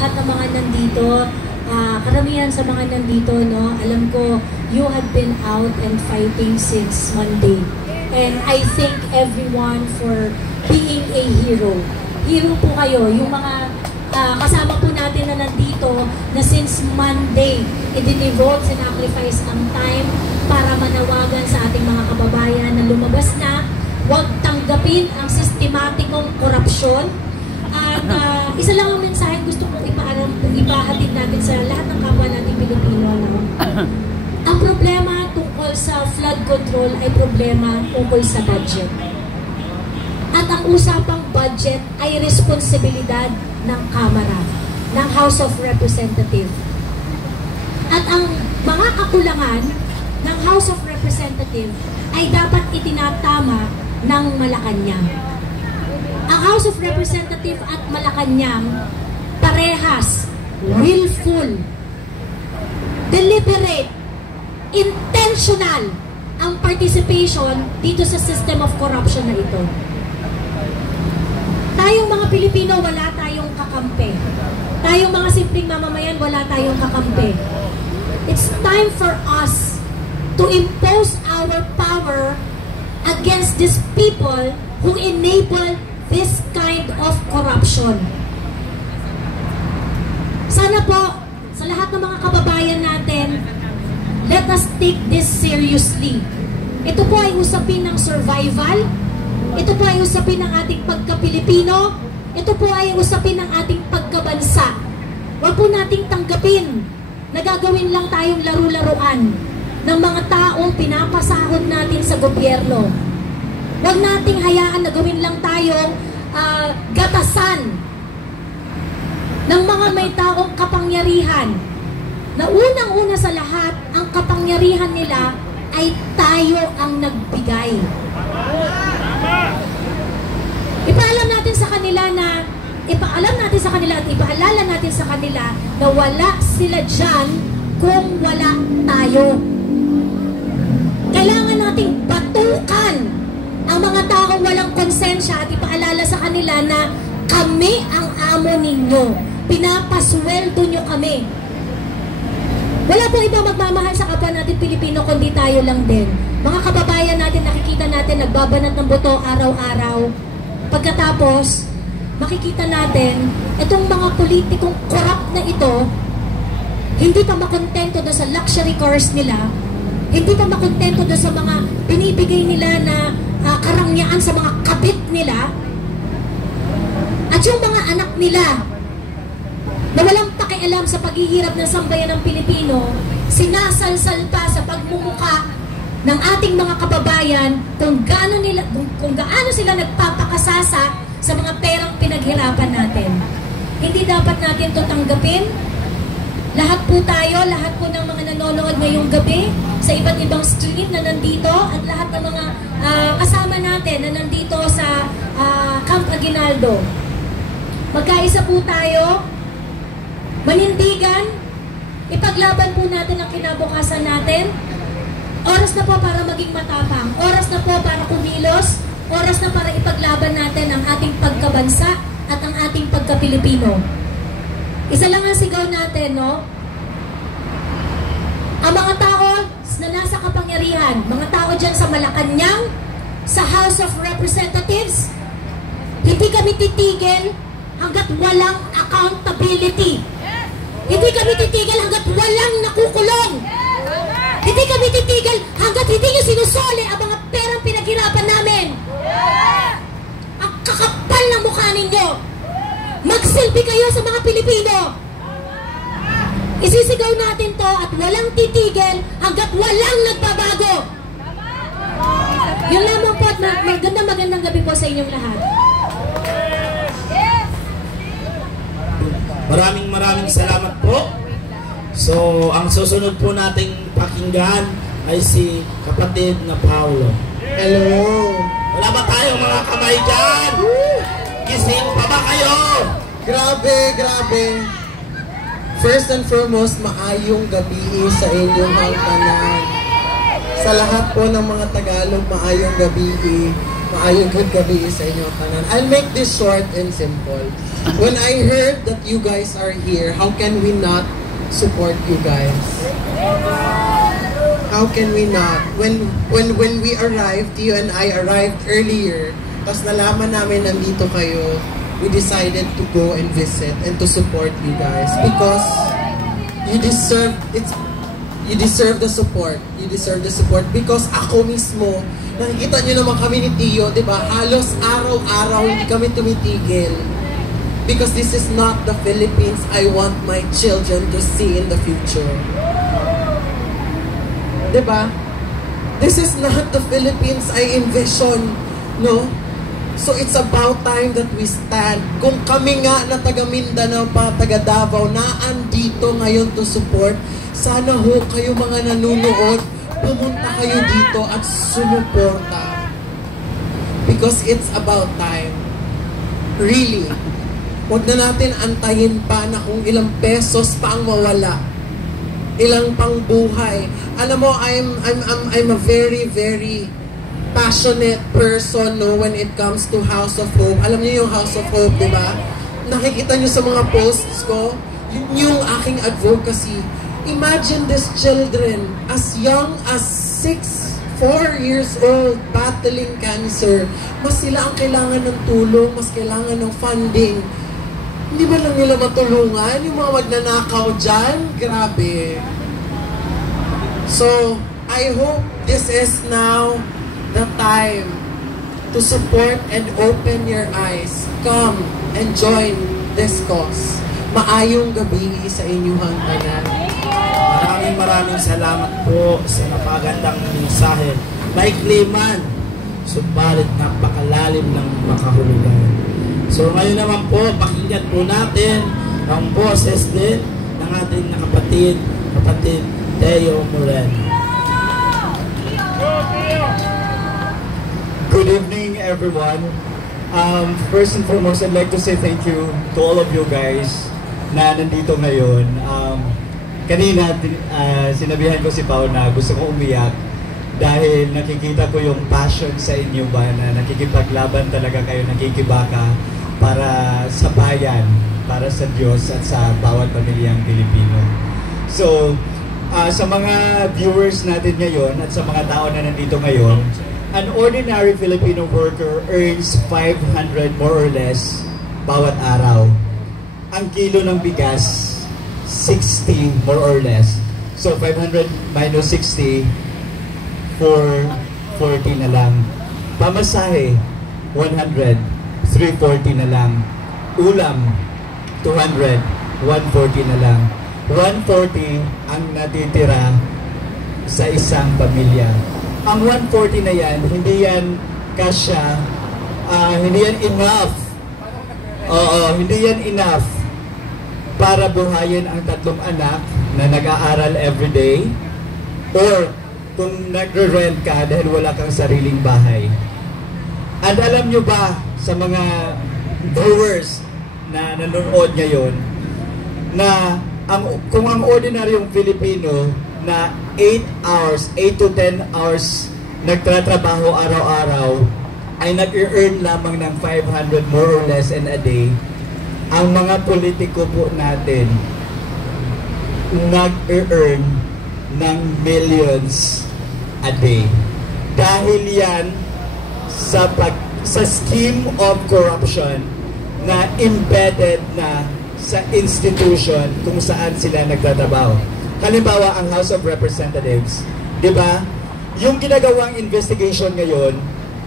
lahat ng mga nandito, karamihan sa mga nandito, no, alam ko, you have been out and fighting since Monday. And I thank everyone for being a hero. Hero po kayo, yung mga kasama po natin na nandito na since Monday, i-devote, sacrifice ang time para manawagan sa ating mga kababayan na lumabas na, huwag tanggapin ang sistematikong korupsyon. At isa lang ang mensahe gusto kong ipahatid natin sa lahat ng kapwa nating Pilipino. No? Ang problema tungkol sa flood control ay problema tungkol sa budget. At ang usapang budget ay responsibilidad ng Kamara, ng House of Representatives. At ang mga kakulangan ng House of Representatives ay dapat itinatama ng Malacanang. Ang House of Representatives at Malacanang parehas, willful, deliberate, intentional ang participation dito sa system of corruption na ito. Tayong mga Pilipino, wala tayong kakampi. Tayong mga simpleng mamamayan, wala tayong kakampi. It's time for us to impose our power against these people who enable this kind of corruption. Sana po, sa lahat ng mga kababayan natin, let us take this seriously. Ito po ay usapin ng survival. Ito po ay usapin ng ating pagka-Pilipino. Ito po ay usapin ng ating pagkabansa. Huwag po nating tanggapin na gagawin lang tayong laro-laruan ng mga taong pinapasahod natin sa gobyerno. Huwag nating hayaan na gawin lang tayong gatasan ng mga may taong kapangyarihan. Na unang-una sa lahat, ang kapangyarihan nila ay tayo ang nagbigay. Ipaalam natin sa kanila at ipaalala natin sa kanila na wala sila dyan kung wala tayo. Kailangan nating batukan ang mga taong walang konsensya at ipaalala sa kanila na kami ang amo ninyo. Pinapasweldo nyo kami. Wala po ibang magmamahal sa kapwa natin Pilipino kundi tayo lang din. Mga kababayan natin, nakikita natin nagbabanat ng buto araw-araw. Pagkatapos, makikita natin itong mga politikong corrupt na ito, hindi pa makontento doon sa luxury cars nila, hindi pa makontento doon sa mga binibigay nila na karangyaan sa mga kabit nila, at yung mga anak nila na walang pakialam sa paghihirap ng sambayan ng Pilipino, sinasalsal pa sa pagmumuka ng ating mga kababayan kung gaano sila nagpapakasasa sa mga perang pinaghirapan natin. Hindi dapat natin ito tanggapin. Lahat po tayo, lahat po ng mga nanonood ngayong gabi sa iba't ibang street na nandito at lahat ng mga kasama natin na nandito sa Camp Aguinaldo. Magkaisa po tayo, manindigan, ipaglaban po natin ang kinabukasan natin. Oras na po para maging matapang, oras na po para kumilos, oras na para ipaglaban natin ang ating pagkabansa at ang ating pagka-Pilipino. Isa lang ang sigaw natin, no? Ang mga tao na nasa kapangyarihan, mga tao dyan sa Malacanang, sa House of Representatives, hindi kami titigil hanggat walang accountability. Hindi kami titigil hanggat walang nakukulong. Hindi kami titigil hanggat hindi nyo sinusoli ang mga perang pinaghirapan namin. Ang kakapal ng mukha ninyo. Magsilbi kayo sa mga Pilipino. Isisigaw natin to at walang titigil hanggat walang nagbabago. Yun lamang po at magandang gabi po sa inyong lahat. Maraming salamat po. So, ang susunod po nating pakinggan ay si kapatid na Paulo. Hello! Wala ba tayong mga kamay dyan? Gising pa ba kayo? Grabe! First and foremost, maayong gabi sa inyong tanan. Sa lahat po ng mga Tagalog, maayong gabi sa inyong tanan. I'll make this short and simple. When I heard that you guys are here, how can we not support you guys? How can we not? When we arrived, you and I arrived earlier, tapos nalaman namin nandito kayo, we decided to go and visit and to support you guys because you deserve the support. You deserve the support because ako mismo, nakikita nyo naman kami ni Tio, di ba? Halos araw-araw hindi kami tumitigil. Because this is not the Philippines I want my children to see in the future. Diba? This is not the Philippines I envision, no? So it's about time that we stand. Kung kami nga na taga Mindanao pa, taga Davao, na andito ngayon to support, sana ho kayo mga nanunood, pumunta kayo dito at sumuporta. Because it's about time. Really. Huwag na natin antayin pa na kung ilang pesos pa ang mawala. Ilang pang buhay. Alam mo, I'm a very, very passionate person, no, when it comes to House of Hope. Alam niyo yung House of Hope, di ba? Nakikita niyo sa mga posts ko, yung aking advocacy. Imagine these children, as young as 4 years old, battling cancer. Mas sila ang kailangan ng tulong, mas kailangan ng funding. Hindi ba lang nila matulungan? Yung mga magnanakaw dyan? Grabe. So, I hope this is now the time to support and open your eyes. Come and join this cause. Maayong gabi sa inyong tanan. Maraming salamat po sa napagandang mensahe. Maikli man, subalit napakalalim ng makahulugan. So ngayon naman po, pakinggan po natin ang boses din ng ating kapatid Teo Moreno. Good evening, everyone. First and foremost, I'd like to say thank you to all of you guys na nandito ngayon. Kanina, sinabihan ko si Pao na gusto ko umiyak dahil nakikita ko yung passion sa inyo ba na nakikipaglaban talaga kayo, nakikibaka para sa bayan, para sa Diyos at sa bawat pamilyang Pilipino. So, sa mga viewers natin ngayon at sa mga tao na nandito ngayon, an ordinary Filipino worker earns 500 more or less bawat araw. Ang kilo ng bigas, 60 more or less. So, 500 minus 60, 440 na lang. Pamasahe, 100. 340 na lang. Ulam, 200, 140 na lang. 140 ang natitira sa isang pamilya. Ang 140 na yan, hindi yan kasya, hindi yan enough. Hindi yan enough para buhayin ang 3 anak na nag-aaral everyday or kung nagre-rent ka dahil wala kang sariling bahay. And alam nyo ba, sa mga viewers na nanonood ngayon, na kung ang ordinaryong Filipino na 8 to 10 hours nagtatrabaho araw-araw ay nag-earn lamang ng 500 more or less in a day, ang mga politiko po natin nag-earn ng millions a day. Dahil yan sa scheme of corruption na embedded na sa institution kung saan sila nagtatrabaho. Halimbawa, ang House of Representatives, di ba? Yung ginagawang investigation ngayon,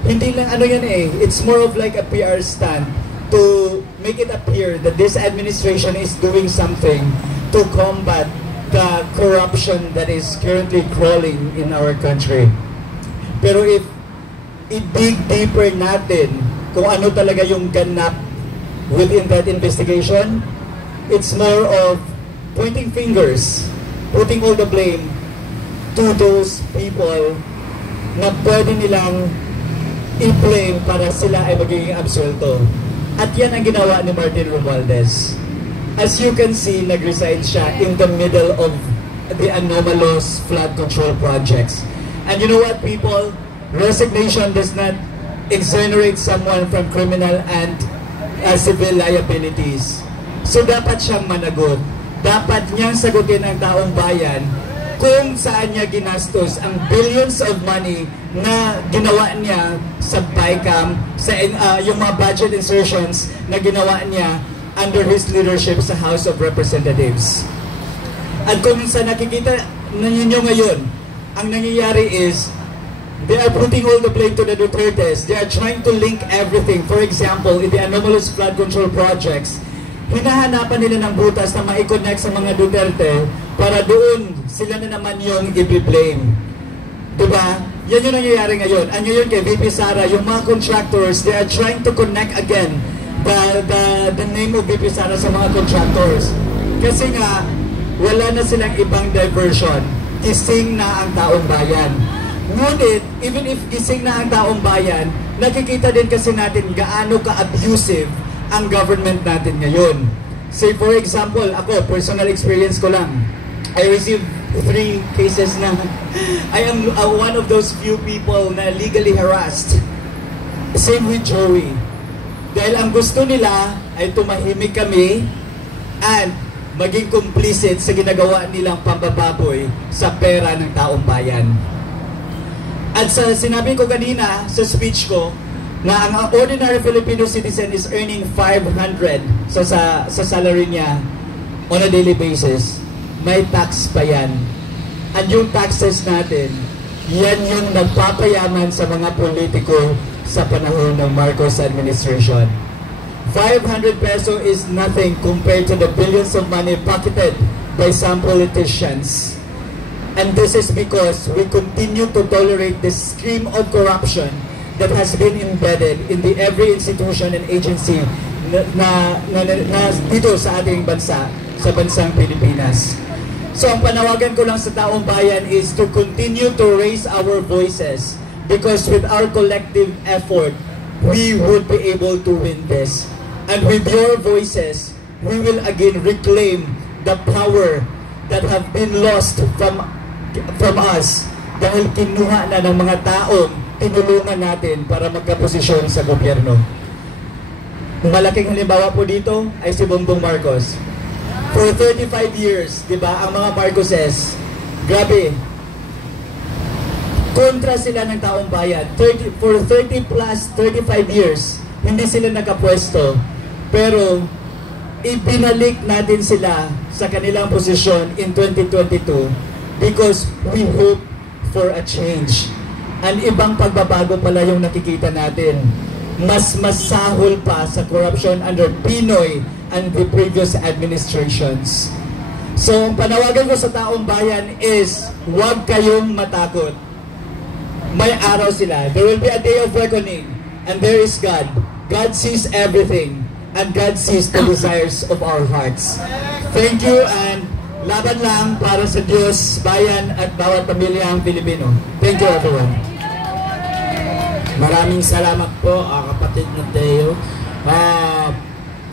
hindi lang ano yan it's more of like a PR stunt to make it appear that this administration is doing something to combat the corruption that is currently crawling in our country. Pero if i-dig deeper natin kung ano talaga yung ganap within that investigation, it's more of pointing fingers, putting all the blame to those people na pwede nilang i-blame para sila ay magiging absuelto. At yan ang ginawa ni Martin Romualdez. As you can see, nag-resign siya in the middle of the anomalous flood control projects. And you know what, people? Resignation does not exonerate someone from criminal and civil liabilities. So dapat siyang managot. Dapat niyang sagutin ang taong bayan kung saan niya ginastos ang billions of money na ginawa niya sa BICAM, sa yung mga budget insertions na ginawa niya under his leadership sa House of Representatives. At kung sa nakikita ninyo ngayon, ang nangyayari is they are putting all the blame to the Dutertes. They are trying to link everything. For example, in the anomalous flood control projects, hinahanapan nila ng butas na ma-connect sa mga Duterte para doon sila na naman yung i-blame. Diba? Yan yung nangyayari ngayon. Ang ngayon kay VP Sara, yung mga contractors, they are trying to connect again the name of VP Sara sa mga contractors. Kasi nga, wala na silang ibang diversion. Gising na ang taong bayan. Ngunit, even if gising na ang taong bayan, nakikita din kasi natin gaano ka-abusive ang government natin ngayon. Say for example, ako, personal experience ko lang. I received 3 cases na I am one of those few people na legally harassed. Same with Joey. Dahil ang gusto nila ay tumahimik kami and maging complicit sa ginagawa nilang pambababoy sa pera ng taong bayan. At sa sinabi ko kanina sa speech ko, na ang ordinary Filipino citizen is earning 500 sa salary niya on a daily basis. May tax pa yan. At yung taxes natin, yan yung nagpapayaman sa mga politiko sa panahon ng Marcos administration. 500 peso is nothing compared to the billions of money pocketed by some politicians. And this is because we continue to tolerate the stream of corruption that has been embedded in every institution and agency na dito sa ating bansa, sa bansang Pilipinas. So ang panawagan ko lang sa taong bayan is to continue to raise our voices because with our collective effort, we would be able to win this. And with your voices, we will again reclaim the power that have been lost from us dahil kinuha na ng mga taong tinulungan natin para magkaposisyon sa gobyerno. Malaking halimbawa po dito ay si Bongbong Marcos. For 35 years, di ba, ang mga Marcoses, grabe, kontra sila ng taong bayan. For 35 years, hindi sila nakapwesto. Pero, ibinalik natin sila sa kanilang posisyon in 2022 because we hope for a change. Ang ibang pagbabago pala yung nakikita natin. Mas masahol pa sa corruption under Pinoy and the previous administrations. So, ang panawagan ko sa taong bayan is, huwag kayong matakot. May araw sila. There will be a day of reckoning. And there is God. God sees everything. And God sees the desires of our hearts. Thank you and laban lang para sa Diyos, bayan at bawat pamilyang Pilipino. Thank you everyone. Maraming salamat po, kapatid na Teo.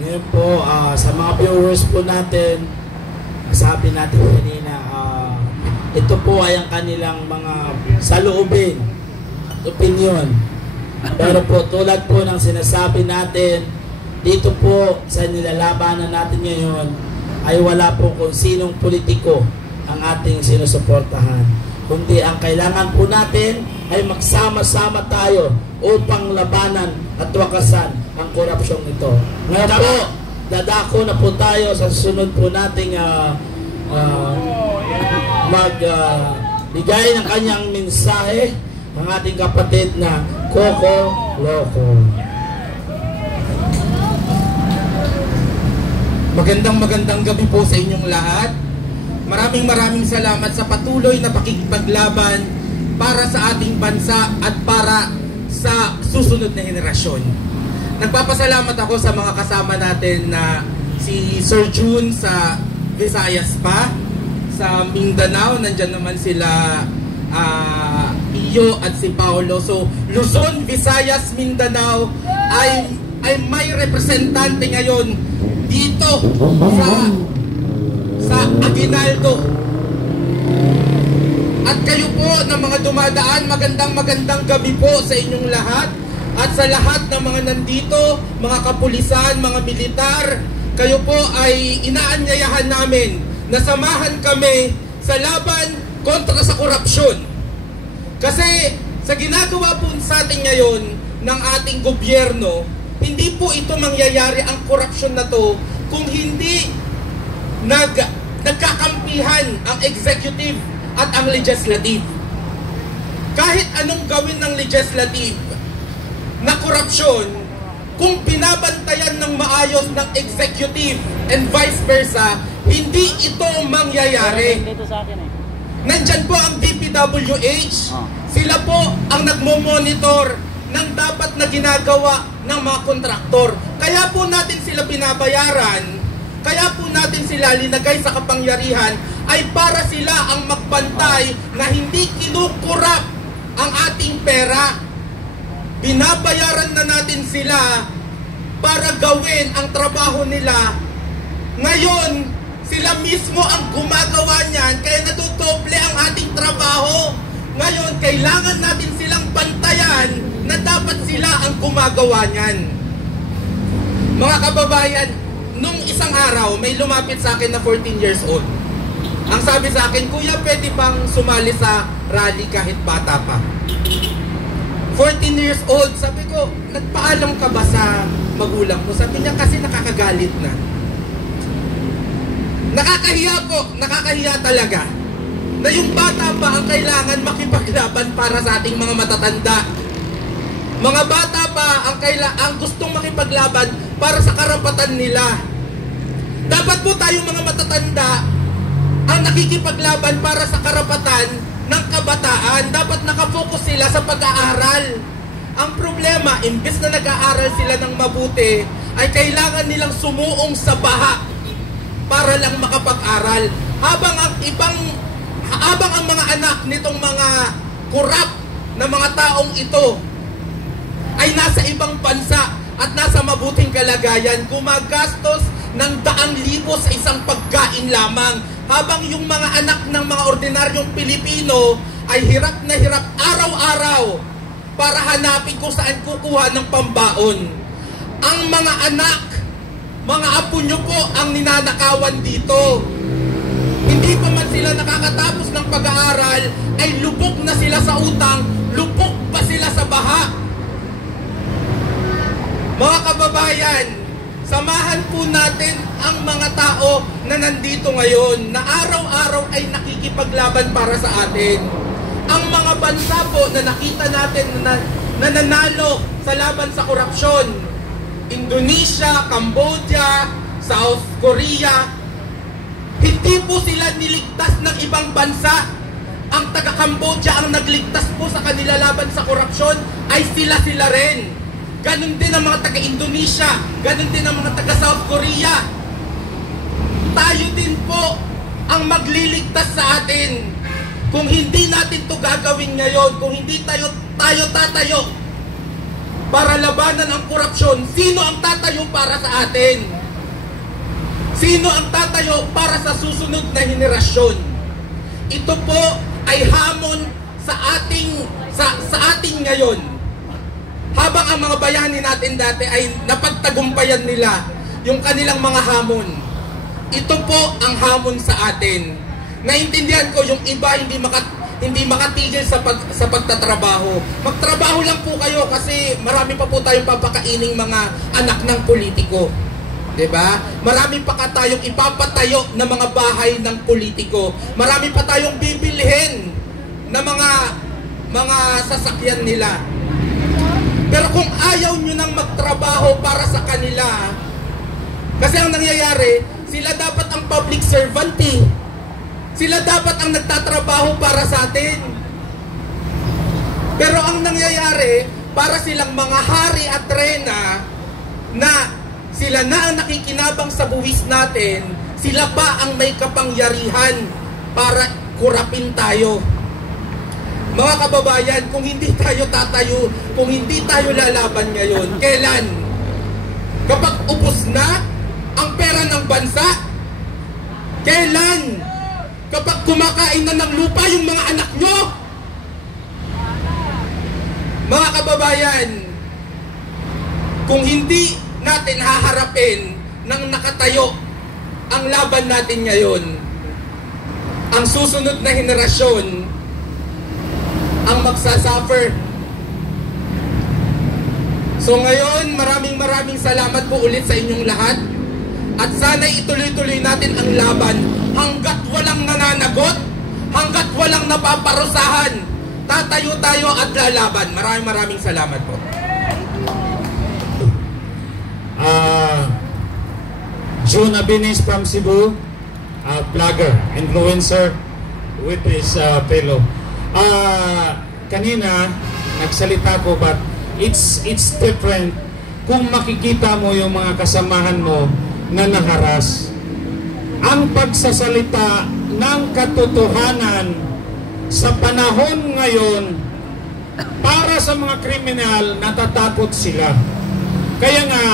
Ngayon po, sa mga viewers po natin, sabi natin kanina, ito po ay ang kanilang mga saloobin at opinion. Pero po, tulad po ng sinasabi natin, dito po sa nilalabanan natin ngayon, ay wala po kung sinong politiko ang ating sinusuportahan. Kundi ang kailangan po natin ay magsama-sama tayo upang labanan at wakasan ang korupsyong ito. Ngayon po, dadako na po tayo sa susunod po nating magbigay ng kanyang mensahe ang ating kapatid na Coco Loco. Magandang gabi po sa inyong lahat. Maraming salamat sa patuloy na pakikipaglaban para sa ating bansa at para sa susunod na henerasyon. Nagpapasalamat ako sa mga kasama natin na si Sir June sa Visayas pa, sa Mindanao, nandyan naman sila Iyo at si Paolo. So Luzon, Visayas, Mindanao ay may representante ngayon dito sa Aguinaldo. At kayo po na mga dumadaan, magandang gabi po sa inyong lahat. At sa lahat ng mga nandito, mga kapulisan, mga militar, kayo po ay inaanyayahan namin na samahan kami sa laban kontra sa korupsyon. Kasi sa ginagawa po sa atin ngayon ng ating gobyerno, hindi po ito mangyayari ang korupsyon na to kung hindi nagkakampihan ang executive at ang legislative. Kahit anong gawin ng legislative na korupsyon, kung binabantayan ng maayos ng executive and vice versa, hindi ito mangyayari. Nandyan po ang DPWH, sila po ang nagmo-monitor ng dapat na ginagawa ng mga kontraktor. Kaya po natin sila binabayaran, kaya po natin sila linagay sa kapangyarihan ay para sila ang magbantay na hindi kinukurap ang ating pera. Binabayaran na natin sila para gawin ang trabaho nila. Ngayon, sila mismo ang gumagawa niyan, kaya nadodoble ang ating trabaho. Ngayon, kailangan natin silang bantayan na dapat sila ang gumagawa niyan. Mga kababayan, nung isang araw, may lumapit sa akin na 14 years old. Ang sabi sa akin, "Kuya, pwede bang sumali sa rally kahit bata pa?" 14 years old, sabi ko, "Nagpaalam ka ba sa magulang mo?" Sabi niya, "Kasi nakakagalit na." Nakakahiya po, nakakahiya talaga na yung bata pa ang kailangan makipaglaban para sa ating mga matatanda. Mga bata pa ang gustong makipaglaban para sa karapatan nila. Dapat po tayong mga matatanda ang nakikipaglaban para sa karapatan ng kabataan. Dapat nakafocus sila sa pag-aaral. Ang problema, imbes na nag-aaral sila ng mabuti, ay kailangan nilang sumuong sa baha para lang makapag-aral. Habang ang mga anak nitong mga korap na mga taong ito ay nasa ibang bansa at nasa mabuting kalagayan, gumagastos ng 100,000 sa isang pagkain lamang. Habang yung mga anak ng mga ordinaryong Pilipino ay hirap na hirap araw-araw para hanapin kung saan kukuha ng pambaon. Ang mga anak, mga apo nyo po ang ninanakawan dito. Hindi pa man sila nakakatapos ng pag-aaral, ay lubog na sila sa utang, lubog pa sila sa baha. Mga kababayan, samahan po natin ang mga tao na nandito ngayon, na araw-araw ay nakikipaglaban para sa atin. Ang mga bansa po na nakita natin na nanalo sa laban sa korupsyon, Indonesia, Cambodia, South Korea, hindi po sila niligtas ng ibang bansa. Ang taga-Cambodia ang nagligtas po sa kanila laban sa korupsyon ay sila rin. Ganon din ang mga taga-Indonesia, ganon din ang mga taga-South Korea. Tayo din po ang magliligtas sa atin. Kung hindi natin to gagawin ngayon, kung hindi tayo tatayo para labanan ang korupsyon, sino ang tatayo para sa atin? Sino ang tatayo para sa susunod na henerasyon? Ito po ay hamon sa ating ngayon. Habang ang mga bayani natin dati ay napagtagumpayan nila yung kanilang mga hamon, ito po ang hamon sa atin. Naintindihan ko yung iba hindi makatigil sa pagtatrabaho. Magtrabaho lang po kayo kasi marami pa po tayong papakaining mga anak ng politiko. Diba? Marami pa tayong ipapatayo na mga bahay ng politiko. Marami pa tayong bibilhin na mga sasakyan nila. Pero kung ayaw nyo nang magtrabaho para sa kanila, kasi ang nangyayari, sila dapat ang public servant eh. Sila dapat ang nagtatrabaho para sa atin. Pero ang nangyayari, para silang mga hari at reyna na sila na ang nakikinabang sa buwis natin, sila pa ang may kapangyarihan para kurapin tayo. Mga kababayan, kung hindi tayo tatayo, kung hindi tayo lalaban ngayon, kailan? Kapag ubos na ang pera ng bansa? Kailan? Kapag kumakain na ng lupa yung mga anak nyo? Mga kababayan, Kung hindi natin haharapin ng nakatayo ang laban natin ngayon, ang susunod na henerasyon ang magsasuffer. So ngayon, maraming salamat po ulit sa inyong lahat. At sana'y ituloy-tuloy natin ang laban hanggat walang nananagot, hanggat walang napaparusahan. Tatayo tayo at lalaban. Maraming salamat po. June Abinis from Cebu, vlogger, influencer with his fellow. Kanina, nagsalita ko, but it's different kung makikita mo yung mga kasamahan mo na naharas. Ang pagsasalita ng katotohanan sa panahon ngayon, para sa mga kriminal, natatakot sila. Kaya nga,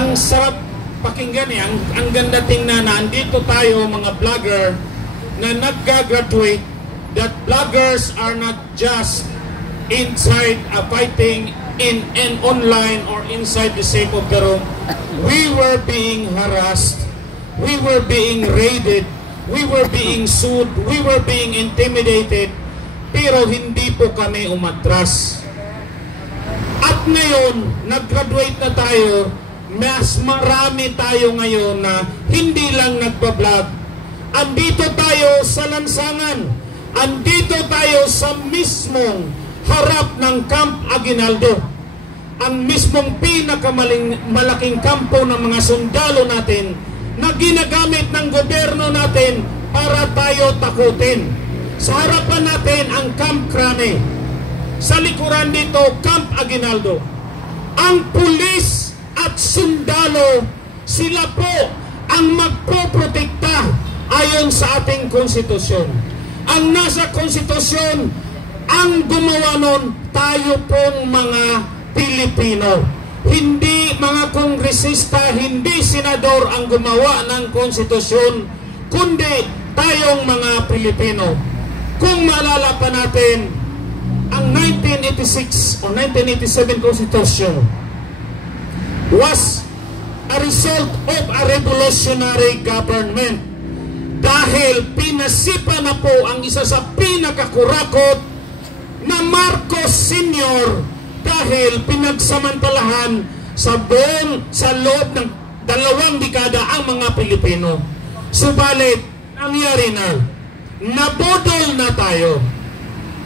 ang sarap pakinggan ang ganda tingnan na andito tayo mga vlogger na nag-graduate, that vloggers are not just inside fighting in an online or inside the safe of the room. We were being harassed, we were being raided, we were being sued, we were being intimidated, pero hindi po kami umatras. At ngayon, nag-graduate na tayo, mas marami tayo ngayon na hindi lang nagbablog. Andito tayo sa lansangan. Andito tayo sa mismong harap ng Camp Aguinaldo. Ang mismong pinakamalaking kampo ng mga sundalo natin na ginagamit ng gobyerno natin para tayo takutin. Sa harapan natin ang Camp Crame. Sa likuran dito, Camp Aguinaldo. Ang pulis at sundalo, sila po ang magpoprotekta ayon sa ating konstitusyon. Ang nasa konstitusyon, ang gumawa nun, tayo pong mga Pilipino. Hindi mga kongresista, hindi senador ang gumawa ng konstitusyon, kundi tayong mga Pilipino. Kung maalala pa natin, ang 1986 o 1987 konstitusyon was a result of a revolutionary government dahil pinasipa na po ang isa sa pinakakurakot na Marcos Sr. dahil pinagsamantalahan sa loob ng 2 dekada ang mga Pilipino. Subalit, nangyari na, nabodol na tayo.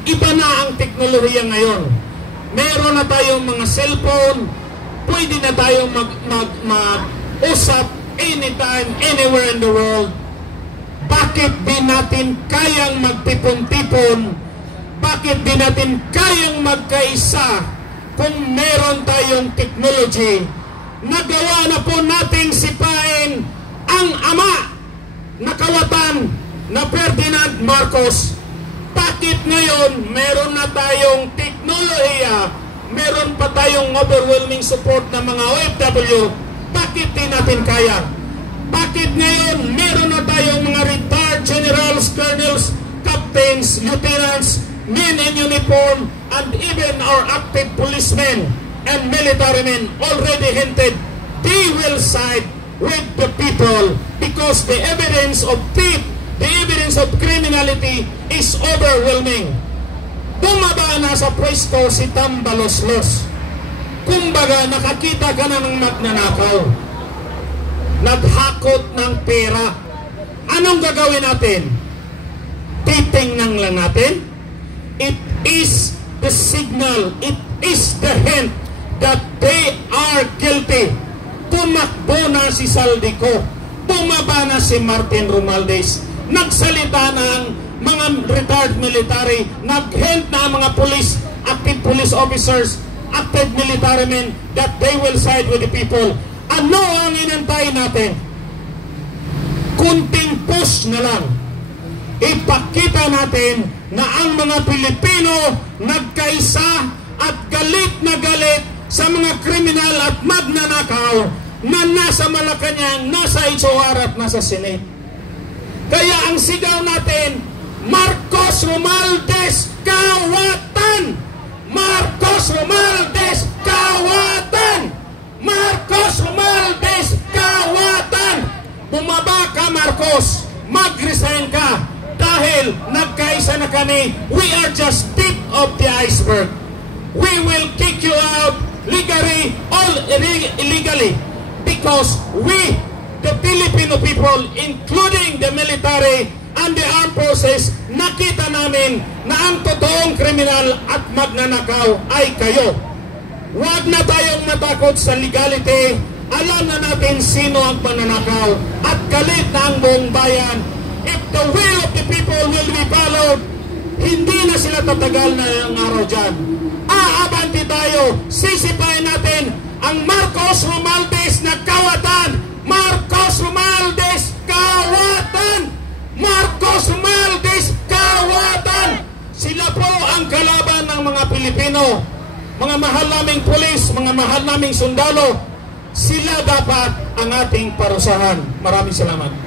Iba na ang teknolohiya ngayon. Meron na tayong mga cellphone, pwede na tayong mag-usap anytime, anywhere in the world. Bakit di natin kayang magtipon-tipon? Bakit di natin kayang magkaisa kung meron tayong technology? Nagawa na po nating sipain ang ama na kawatan na Ferdinand Marcos. Bakit ngayon meron na tayong teknolohiya, meron pa tayong overwhelming support ng mga OFW, bakit di natin kaya? Bakit ngayon meron na tayong mga retired generals, colonels, captains, lieutenants, men in uniform, and even our active policemen and military men already hinted they will side with the people because the evidence of theft, the evidence of criminality is overwhelming. Bumaba na sa pwesto si Tambaloslos. Kumbaga, nakakita ka na ng magnanakaw. Naghakot ng pera. Anong gagawin natin? Titingnan lang natin? It is the signal, it is the hint that they are guilty. Tumakbo na si Saldico. Bumaba na si Martin Romualdez. Nagsalita na ang mga retired military, nag-hint na ang mga police, active police officers, active military men that they will side with the people. Ano ang inantay natin? Kunting push na lang. Ipakita natin na ang mga Pilipino nagkaisa at galit na galit sa mga kriminal at magnanakaw na nasa Malacanang, nasa HOR at nasa Senate. Kaya ang sigaw natin, Marcos Romualdez kawatan! Marcos Romualdez, kawatan! Marcos Romualdez, kawatan! Bumaba ka, Marcos! Mag-resign ka! Dahil nagkaisa na kami, we are just tip of the iceberg. We will kick you out legally or illegally because we, the Filipino people, including the military and the armed forces, nakita namin na ang totoong kriminal at magnanakaw ay kayo. Huwag na tayong matakot sa legality. Alam na natin sino ang mananakaw at galit na ang buong bayan. If the will of the people will be followed, hindi na sila tatagal na ang araw dyan. Aabanti tayo, sisipain natin ang Marcos Romualdez na kawatan. Marcos Romualdez, kawatan! Marcos Romualdez, kawatan! Sila po ang kalaban ng mga Pilipino. Mga mahal naming pulis, mga mahal naming sundalo, sila dapat ang ating parusahan. Maraming salamat.